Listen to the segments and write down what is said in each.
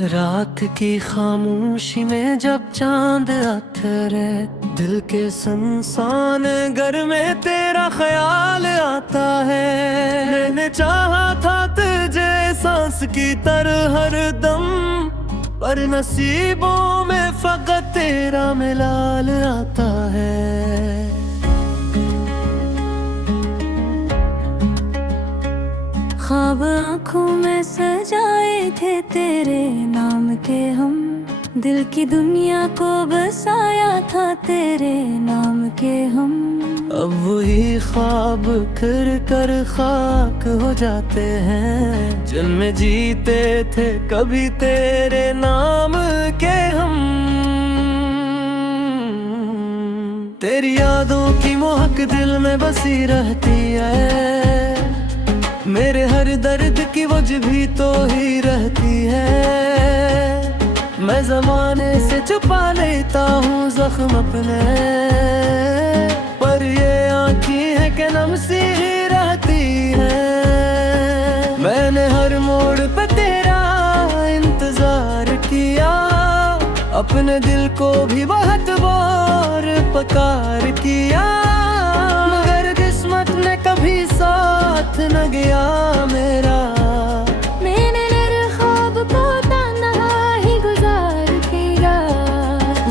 रात की खामोशी में जब चांद अथरे, दिल के सुनसान घर में तेरा ख्याल आता है। मैंने चाहा था तुझे सांस की तरह हर दम, पर नसीबों में फकत तेरा मिलाल आता है। ख्वाब आँखों में सजाए थे तेरे नाम के हम, दिल की दुनिया को बसाया था तेरे नाम के हम। अब वही ख्वाब कर कर खाक हो जाते हैं, जिनमें जीते थे कभी तेरे नाम के हम। तेरी यादों की महक दिल में बसी रहती है, मेरे हर दर्द की वजह भी तो ही रहती है। मैं ज़माने से छुपा लेता हूँ जख्म अपने, पर ये आँखें हैं कि नम सी ही रहती है। मैंने हर मोड़ पे तेरा इंतजार किया, अपने दिल को भी बहुत बार पुकार किया, मगर किस्मत ने कभी साथ न गया मेरा। मैंने मेरे ख्वाब को तन्हा ही गुजार किया,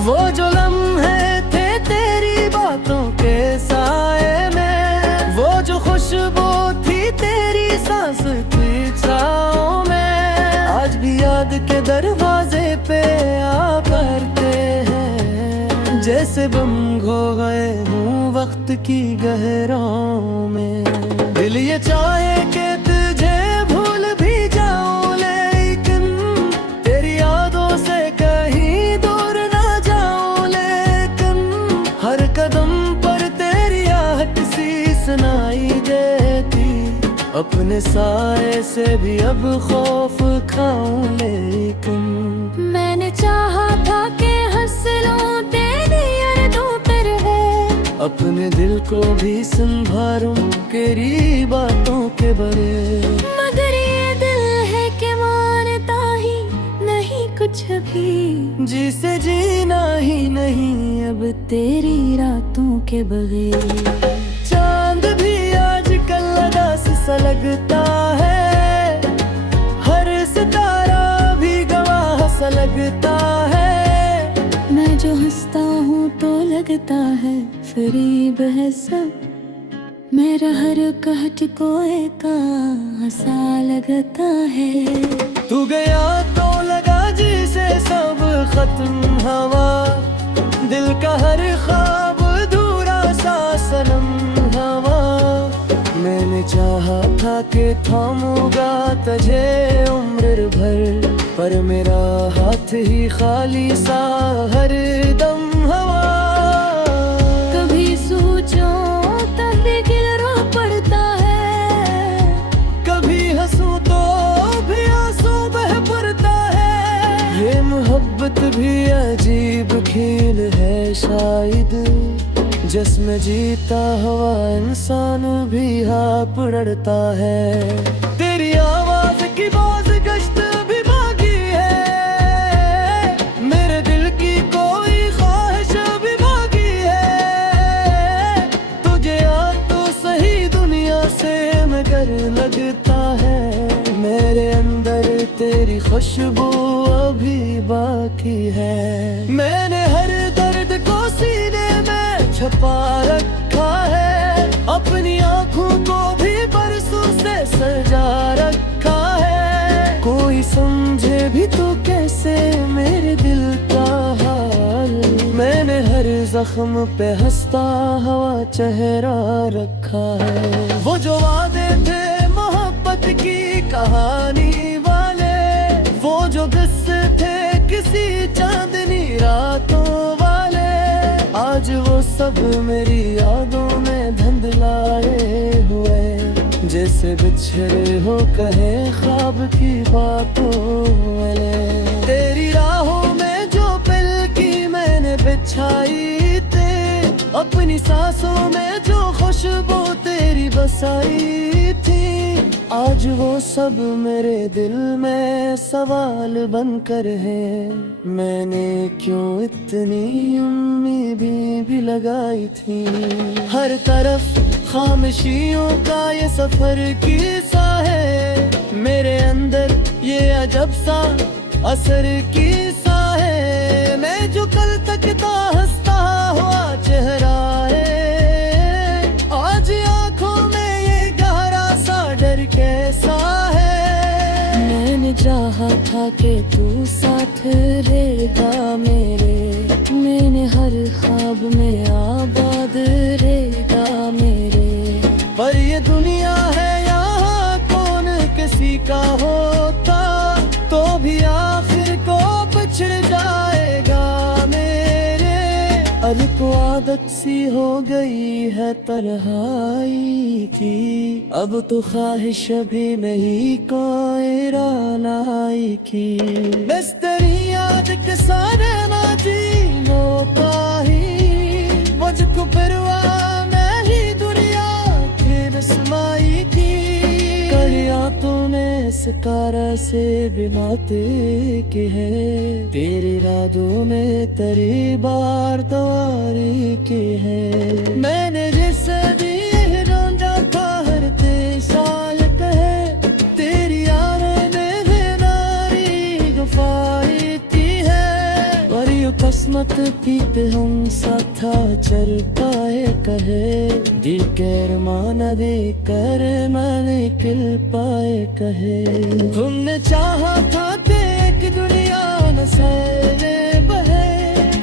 वो जो लम्हे थे तेरी बातों के साए में, वो जो खुशबू थी तेरी सांस की छाँव में, आज भी याद के दरवाजे पे आ करते हैं, जैसे बम खो गए हूँ वक्त की गहराओं में। दिल ये चाहे कि तुझे भूल भी जाऊं, लेकिन तेरी यादों से कहीं दूर ना जाऊं। लेकिन हर कदम पर तेरी आहट सी सुनाई देती, अपने साए से भी अब खौफ खाऊं। लेकिन मैंने चाहा था कि हंस लूं तेरी यादों पर है, अपने दिल को भी संभालूं तेरी बातों के बरे। मगर ये दिल है कि मानता ही नहीं कुछ भी, जिसे जीना ही नहीं अब तेरी रातों के बगैर। चांद भी आजकल उदास सा लगता है, हर सितारा भी गवाह सा लगता है। मैं जो हंसता हूँ तो लगता है फरेब है सब, मेरा हर कहट कोए का हंसा लगता है। तू गया तो लगा जैसे सब खत्म हवा, दिल का हर ख्वाब अधूरा सा सनम हवा। मैंने चाहा था कि थामूंगा तुझे उम्र भर, पर मेरा हाथ ही खाली सा हर दम हवा। कभी सोचो तभी गिरा पड़ता है, कभी हंसूं तो भी आंसू बह पड़ता है। ये मोहब्बत भी अजीब खेल है शायद, जिसमें जीता हुआ इंसान भी हाफ रड़ता है। तेरी आवाज की बाज गश्त भी मांगी है, मेरे दिल की कोई ख्वाहिश भी मांगी है। तुझे याद तो सही दुनिया से मगर लगता है, मेरे अंदर तेरी खुशबू अभी बाकी है। मैंने हर दर्द को सीने में छुपा रखा है, अपनी आँखों को भी बरसों से सजा रखा है। कोई समझे भी तो कैसे मेरे दिल का हाल, मैंने हर जख्म पे हंसता हुआ चेहरा रखा है। वो जो वादे थे मोहब्बत की कहानी वाले, वो जो किस्से थे किसी चांदनी रातों वाले, आज वो सब मेरी यादों में धुंधलाए हुए, जैसे बिछड़े हो कहे ख्वाब की बातों वाले। तेरी राहों में जो पल की मैंने बिछाई थे, अपनी सांसों में जो खुशबू तेरी बसाई थी, आज वो सब मेरे दिल में सवाल बनकर है। मैंने क्यों इतनी उम्मीदें भी लगाई थी। हर तरफ खामोशियों का ये सफर किस्सा है। मेरे अंदर ये अजब सा असर किस्सा है। मैं जो कल तक था हंसता हुआ चेहरा है, आज आंखों में ये गहरा सा डर कैसा है। मैंने चाहा था कि तू साथ रहेगा मेरे, मैंने हर ख्वाब में आबाद रहेगा मेरे। पर ये दुनिया है यहाँ कौन किसी का होता, तो भी आखिर को बिछड़ जाएगा मेरे। अब को आदत सी हो गई है तन्हाई की, अब तो ख्वाहिश भी नहीं कोई रानाई की। बस तेरी याद के सारे ना जीनो पाही, मुझको परवाह नहीं दुनिया के रस्माई की। करिया तूने सकारा से बिनाते के है, तेरे रातों में तेरी बार तवारी के है। मैंने जिसे भी ढूंढा था हर साल कहे, तेरी यादें मेरे नारी गुफाई थी है। पर यू किस्मत की पे हम साथ चल पाए कहे, दिल के अरमान दे कर मैंने खिल पाए कहे। तुमने चाहा था कि एक दुनिया न सहने बहे,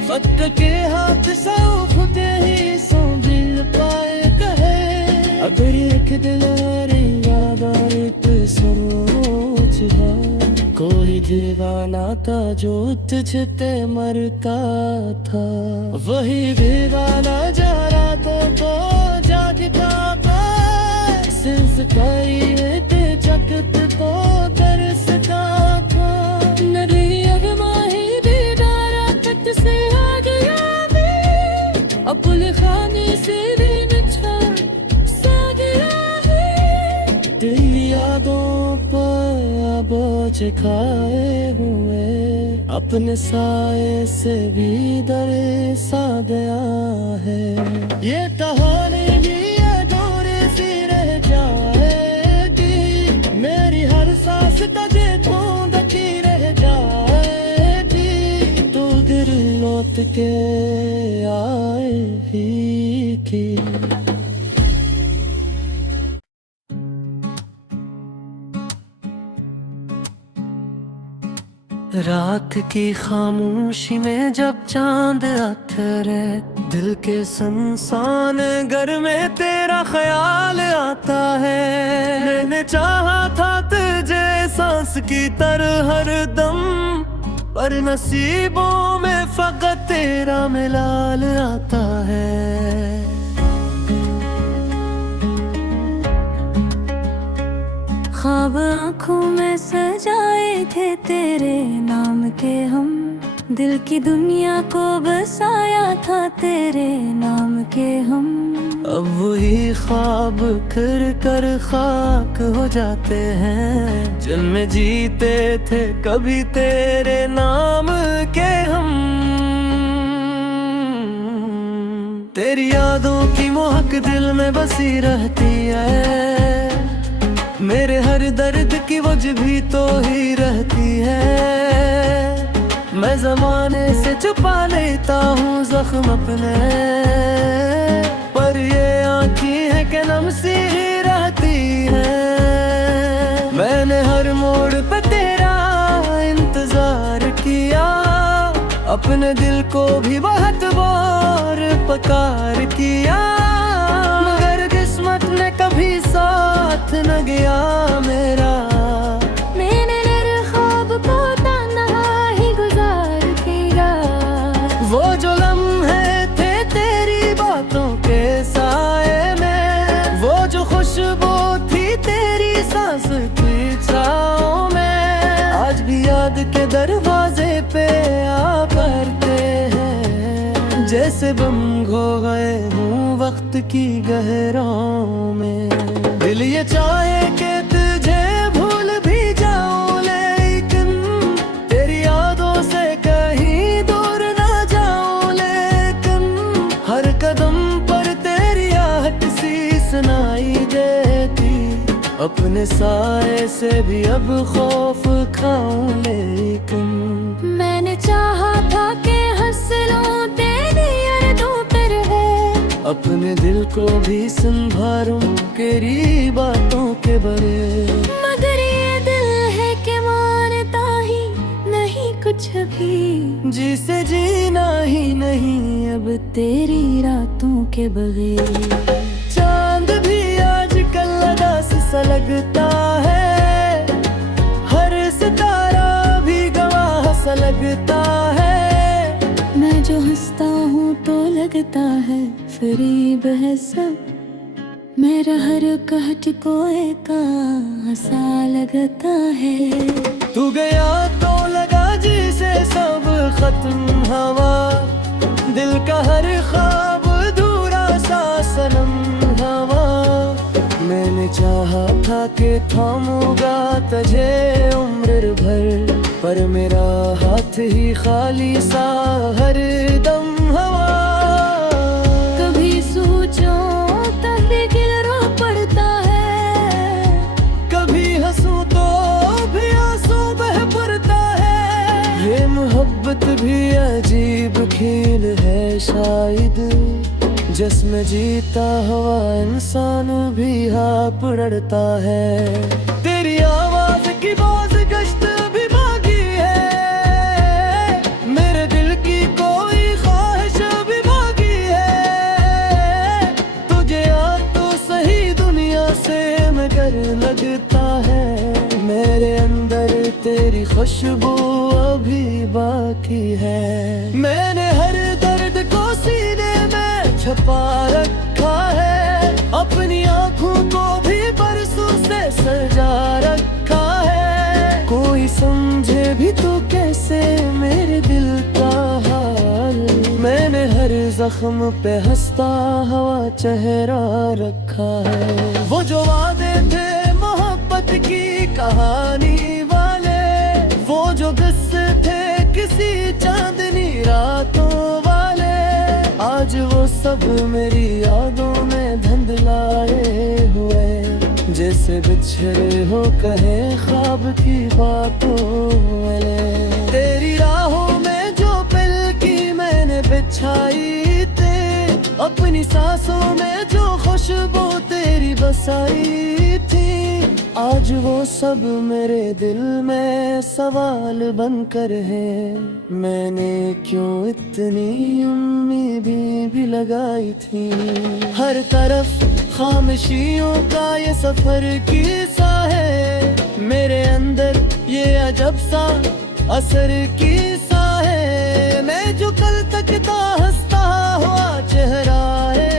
वक्त के हाथ सौ खुद ही संभल पाए कहे। अगर एक दिल याद सोच है, कोई दीवाना था जो तुझते मरता था, वही दीवाना जा रहा तो जागता था। सिंसकारी ते जगत को तरसता था, नदी अगमाही दीदारा तक से आ गया भी, अपुल खाने से भी नचा सा गया है। तेरी यादों पर बोझ खाए हुए, अपने साए से भी डरे सा गया है। ये कहानी भी अधूरी सी रह जाएगी, मेरी हर सांस तुझे ढूंढती रह जाएगी। तू दिल लौट के आएगी की। रात की खामोशी में जब चांद अथरे, दिल के सुनसान घर में तेरा ख्याल आता है। मैंने चाहा था तुझे सांस की तरह हर दम, पर नसीबों में फकत तेरा मिलाल आता है। ख्वाब आँखों में सजाए थे तेरे नाम के हम, दिल की दुनिया को बसाया था तेरे नाम के हम। अब वही ख्वाब कर कर खाक हो जाते हैं, जिनमें जीते थे कभी तेरे नाम के हम। तेरी यादों की महक दिल में बसी रहती है, मेरे हर दर्द की वजह भी तो ही रहती है। मैं ज़माने से छुपा लेता हूँ जख्म अपने, पर ये आँखें हैं कि नम सी ही रहती है। मैंने हर मोड़ पे तेरा इंतजार किया, अपने दिल को भी बहुत बार पुकार किया, मगर किस्मत ने कभी साथ न गया मेरा। मैंने मेरे ख्वाब को तन्हा ही गुजार किया, वो जो लम्हे थे तेरी बातों के साए में, वो जो खुशबू थी तेरी सांस की छाँव में, आज भी याद के दरवाजे पे आ करते हैं, जैसे बम खो गए हूँ वक्त की गहराओं में। दिल ये चाहे कि अपने साए से भी अब खौफ खाऊं, लेकिन मैंने चाहा था कि हंस लूं तेरी अरदों पर है, अपने दिल को भी संभालूं तेरी बातों के बरे। मगर ये दिल है कि मानता ही नहीं कुछ भी, जिसे जीना ही नहीं अब तेरी रातों के बगैर। चांद भी आजकल उदास सा लगता है, हर सितारा भी गवाह सा लगता है। मैं जो हंसता हूँ तो लगता है फरीब है सब, मेरा हर कहट कोई का हंसा लगता है। तू गया तो लगा जैसे सब खत्म हवा, दिल का हर ख्वाब अधूरा सा सनम हवा। मैंने चाहा था कि थामूंगा तुझे उम्र भर, पर मेरा हाथ ही खाली सा हर दम हवा। कभी सोचो तभी गिरा पड़ता है, कभी हंसूं तो भी आंसू बह पड़ता है। ये मोहब्बत भी अजीब खेल है शायद, जिसमें जीता हुआ इंसान भी हाँफ रड़ता है। तेरी आवाज की बाज गश्त भी बाकी है, मेरे दिल की कोई ख्वाहिश भी बाकी है। तुझे याद तो सही दुनिया से मगर लगता है, मेरे अंदर तेरी खुशबू अभी बाकी है। मैंने हर दर्द को सीने में छुपा रखा है, अपनी आँखों को भी बरसों से सजा रखा है। कोई समझे भी तो कैसे मेरे दिल का हाल, मैंने हर जख्म पे हंसता हुआ चेहरा रखा है। वो जो वादे थे मोहब्बत की कहानी वाले, वो जो किस्से थे किसी चांदनी रातों वाले, आज वो सब मेरी यादों में धुंधलाए हुए, जैसे बिछड़े हो कहे ख्वाब की बातों वाले। तेरी राहों में जो पल की मैंने बिछाई थे, अपनी सांसों में जो खुशबू तेरी बसाई थी, आज वो सब मेरे दिल में सवाल बनकर है। मैंने क्यों इतनी उम्मीदें भी लगाई थी। हर तरफ खामोशियों का ये सफर किस्सा है, मेरे अंदर ये अजब सा असर किस्सा है। मैं जो कल तक था हंसता हुआ चेहरा है,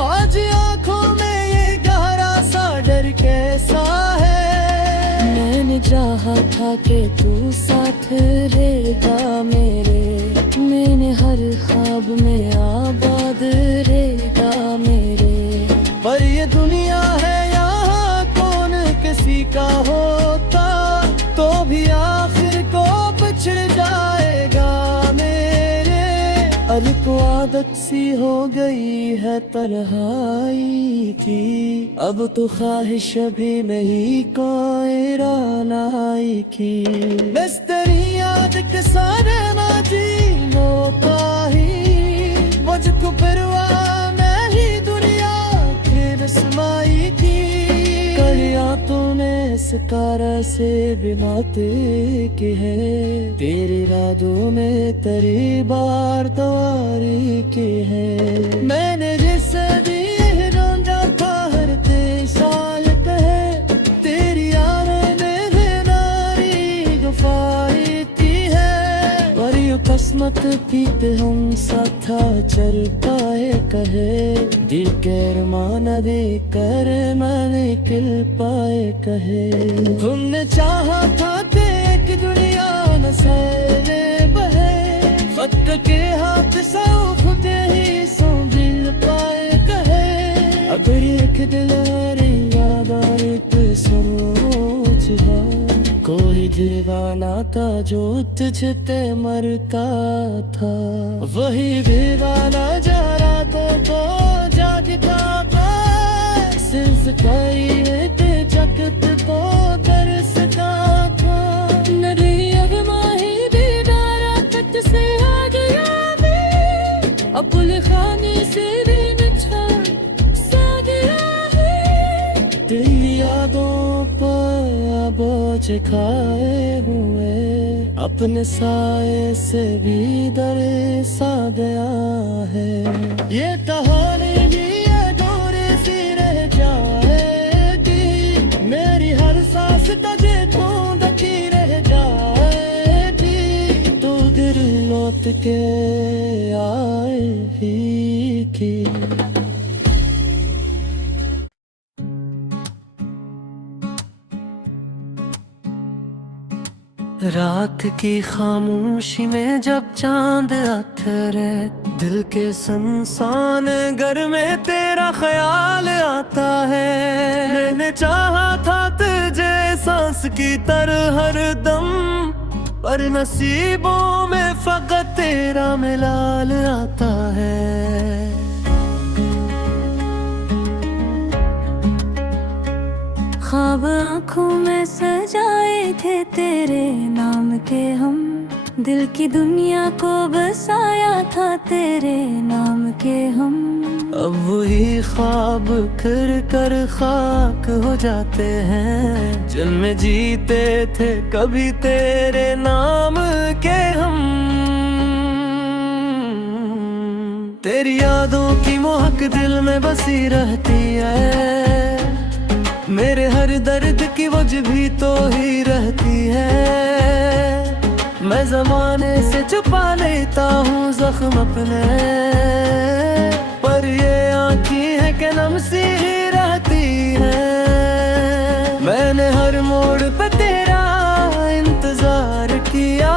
आज आंखों में ये गहरा सा डर कैसा है। मैंने चाहा था कि तू साथ रहेगा मेरे, मैंने हर ख्वाब में आबाद रहेगा मेरे। पर ये दुनिया है यहाँ कौन किसी का होता, तो भी आखिर को पिछड़ जाएगा मेरे। अब तो आदत सी हो गई है तन्हाई की, अब तो ख्वाहिश भी नहीं कोई रानाई की। बस तेरी याद के सारे ना जीनो पाही, मुझको परवाह नहीं दुनिया के रस्माई की। करिया तूने सितारा से बिनाते के है, तेरी रातों में तेरी बार तवारी के है। मैंने जिसे भी ढूंढा था हर 23 साल कहे, तेरी यादें मेरे नारी गुफारी थी है। पर यूं किस्मत पीते हम साथ चल पाए कहे, दिल के अरमान दे कर मैंने खिल पाए कहे। तुमने चाहा था कि एक दुनिया न सहले बहे, वक्त के हाथ सौ खुद ही सौ दिल पाए कहे। अगर एक दिल रे याद एक सोच है, कोई दीवाना था जो तुझते मरता था, वही दीवाना जा रातों को जागता था। सिर्फ सकाई ते जगत को तरसता था। नदी अब माही दीदारा तक से आ गया भी, अपुल खाने से भी नचा सा गया है। तेरी यादों पर बोझ खाए हुए अपने साए से भी दर सा गया है। ये कहानी भी अधूरी सी रह जाएगी, मेरी हर सांस तुझे ढूंढती रह जाएगी। तू दिल लौट के आएगी कि रात की खामोशी में जब चांद उतरे, दिल के सुनसान घर में तेरा ख्याल आता है। मैंने चाहा था तुझे सांस की तरह हर दम, पर नसीबों में फकत तेरा मिलाल आता है। ख्वाब आँखों में सजाए थे तेरे नाम के हम, दिल की दुनिया को बसाया था तेरे नाम के हम। अब वही ख्वाब कर कर खाक हो जाते हैं, जिनमें जीते थे कभी तेरे नाम के हम। तेरी यादों की महक दिल में बसी रहती है, मेरे हर दर्द की वजह भी तो ही रहती है। मैं ज़माने से छुपा लेता हूँ जख्म अपने, पर ये आँखें हैं कि नम सी ही रहती है। मैंने हर मोड़ पे तेरा इंतजार किया,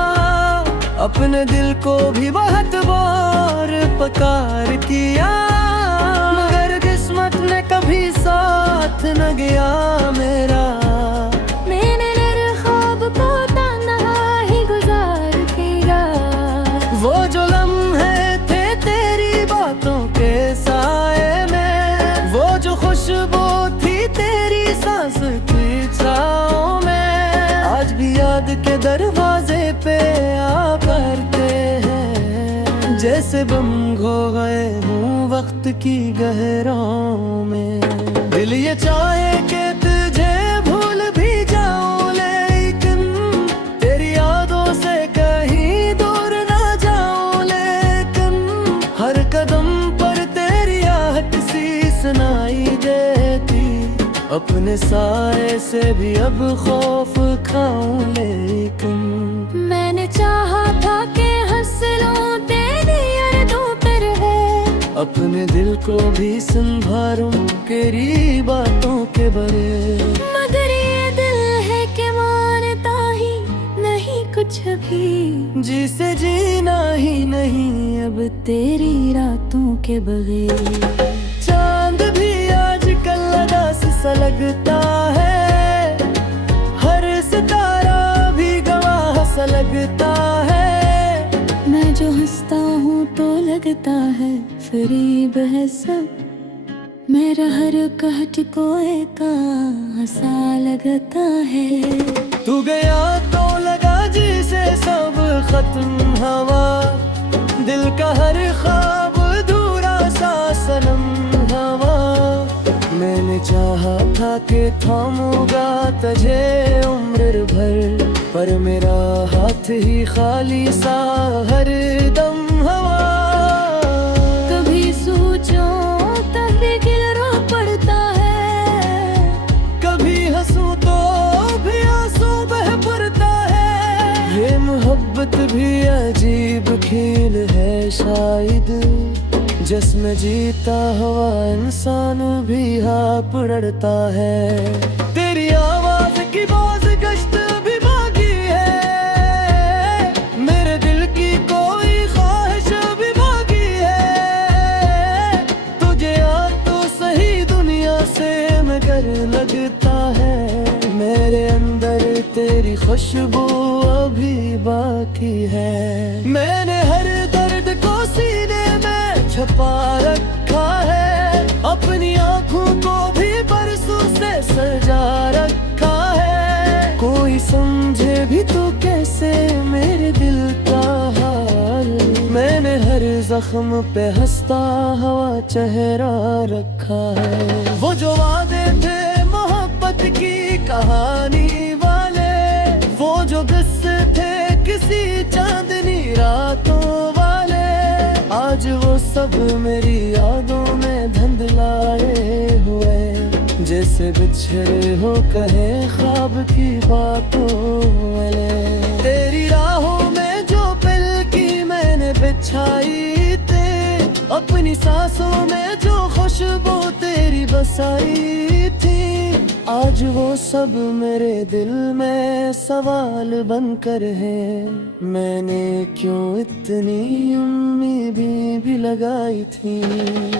अपने दिल को भी बहुत बार पुकार किया, मगर किस्मत ने कभी साथ न गया मेरा। मैंने मेरे ख्वाब को तन्हा ही गुजार किया। वो जो लम्हे थे तेरी बातों के साए में, वो जो खुशबू थी तेरी सांस की छाँव में, आज भी याद के दरवाजे पे आ करते हैं, जैसे बम खो गए हूँ वक्त की गहराओं में। दिल ये चाहे कि तुझे भूल भी जाऊं, लेकिन तेरी यादों से कहीं दूर ना जाऊं। लेकिन हर कदम पर तेरी आहट सी सुनाई देती, अपने साए से भी अब खौफ खाऊं। लेकिन मैंने चाहा था कि हंस लूं तेरी यादों पर है, अपने दिल को भी संभालूं तेरी बातों के बरे। मगर ये दिल है कि मानता ही नहीं कुछ भी, जिसे जीना ही नहीं अब तेरी रातों के बगैर। चांद भी आजकल उदास सा लगता है, हर सितारा भी गवाह सा लगता है। मैं जो हंसता हूँ तो लगता है फरीब है सब, मेरा हर कहट कोए का हंसा लगता है। तू गया तो लगा जिसे सब खत्म हवा, दिल का हर ख्वाब अधूरा सा सनम हवा। मैंने चाहा था कि थामूंगा तुझे उम्र भर, पर मेरा हाथ ही खाली सा हर दम हवा। कभी सोचो तभी गिरा पड़ता है, कभी हंसूं तो भी आंसू बह पड़ता है। ये मोहब्बत भी अजीब खेल है शायद, जिसमें जीता हुआ इंसान भी हाँफ रड़ता है। तेरी आवाज की बाज गश्त भी बाकी है, मेरे दिल की कोई ख्वाहिश भी बाकी है। तुझे याद तो सही दुनिया से मगर लगता है, मेरे अंदर तेरी खुशबू अभी बाकी है। मैंने हर दर्द को सीने में छुपा रखा है, अपनी आँखों को भी बरस सजा रखा है। कोई समझे भी तो कैसे मेरे दिल का हाल, मैंने हर जख्म पे हंसता हुआ चेहरा रखा है। वो जो वादे थे मोहब्बत की कहानी वाले, वो जो किस्से थे किसी चांदनी रातों वाले, आज वो सब मेरी यादों में धुंधलाए हुए, जैसे बिछड़े हो कहे ख्वाब की बातों वाले। तेरी राहों में जो पल की मैंने बिछाई थे, अपनी सांसों में जो खुशबू तेरी बसाई थी, आज वो सब मेरे दिल में सवाल बनकर है। मैंने क्यों इतनी उम्मीदें भी लगाई थी।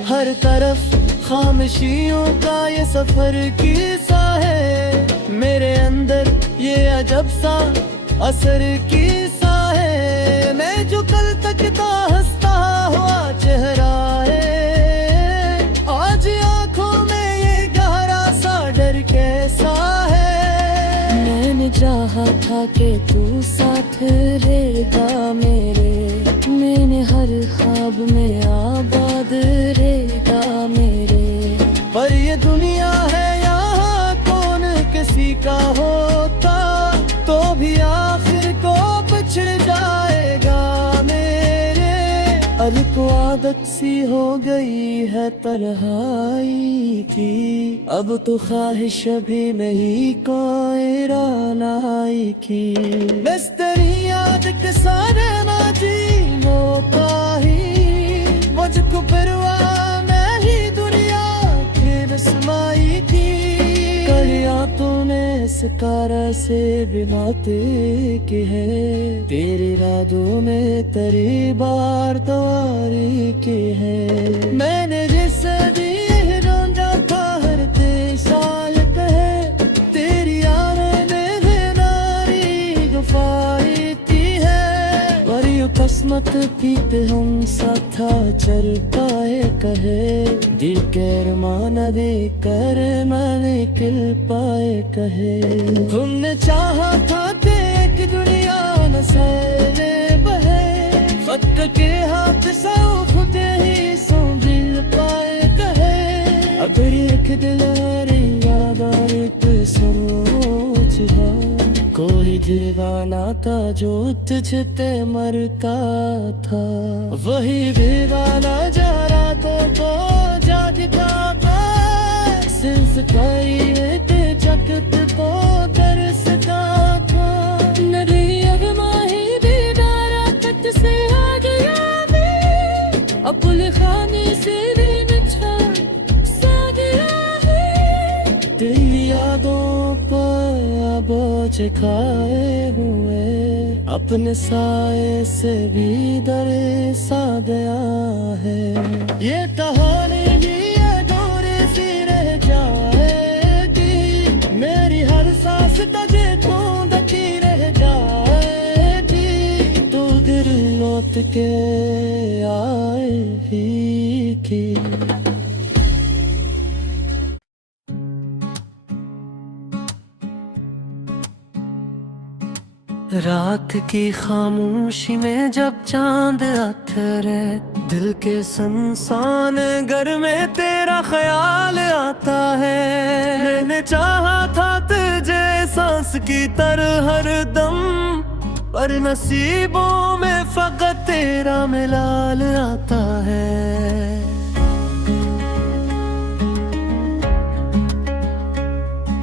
हर तरफ खामोशियों का ये सफर किस्सा है, मेरे अंदर ये अजब सा असर किस्सा है। मैं जो कल तक था हंसता हुआ चेहरा है, आज आंखों में ये गहरा सा डर कैसा है। मैंने चाहा था कि तू साथ रहेगा मेरे, मैंने हर ख्वाब में आबाद रहेगा मेरे, पर ये दुनिया है यहाँ कौन किसी का होता, तो भी आखिर को पिछड़ जाएगा मेरे। अब को आदत सी हो गई है तन्हाई की, अब तो ख्वाहिश भी नहीं कोई रानाई की। बस तेरी याद के सारे ना जीनो पाही, मुझको परवाह नहीं दुनिया के रस्माई की। कलियां तूने सितारा से बिनाते की है, तेरी रातों में तेरी बार तवारी की है। मैंने जिसे भी ढूंढा था हर साल कहे, तेरी यादें में नारी गुफाई थी है। पर यू किस्मत पीते हम साथ चल पाए कहे, दिल के अरमान दे कर मैंने किल पाए कहे। तुमने चाहा था कि एक दुनिया न सहने बहे, फक के हाथ सौंप दे ही सो दिल पाए कहे। अगर एक दिल याद एक सोच है, कोई दीवाना था जो तुझते मरता था, वही दीवाना जा रहा तो जागता संस्कारी ते जगत को दरसता था। नदी अब माही दीदारा तक से आ गया मैं, अपुल खाने से नचा सा गया है। तेरी यादों पर बोझ खाए हुए, अपने साए से भी डरे सा गया है। ये कहानी भी अधूरी सी रह जाएगी, मेरी हर सांस तुझे ढूंढती रह जाएगी। तू दिल लौट के आएगी की। रात की खामोशी में जब चांद उतरे, दिल के सुनसान घर में तेरा ख्याल आता है। मैंने चाहा था तुझे सांस की तरह हर दम, पर नसीबों में फकत तेरा मिलाल आता है।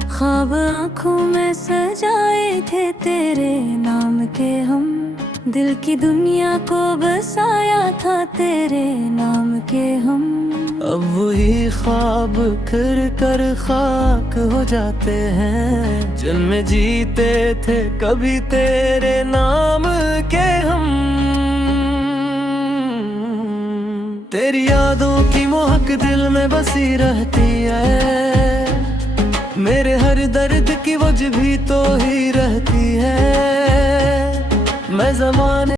ख्वाब आँखों में सजाए थे तेरे नाम के हम, दिल की दुनिया को बसाया था तेरे नाम के हम। अब वही ख्वाब कर कर खाक हो जाते हैं, जिनमें जीते थे कभी तेरे नाम के हम। तेरी यादों की महक दिल में बसी रहती है, मेरे हर दर्द की वजह भी तो ही रहती है। मैं ज़माने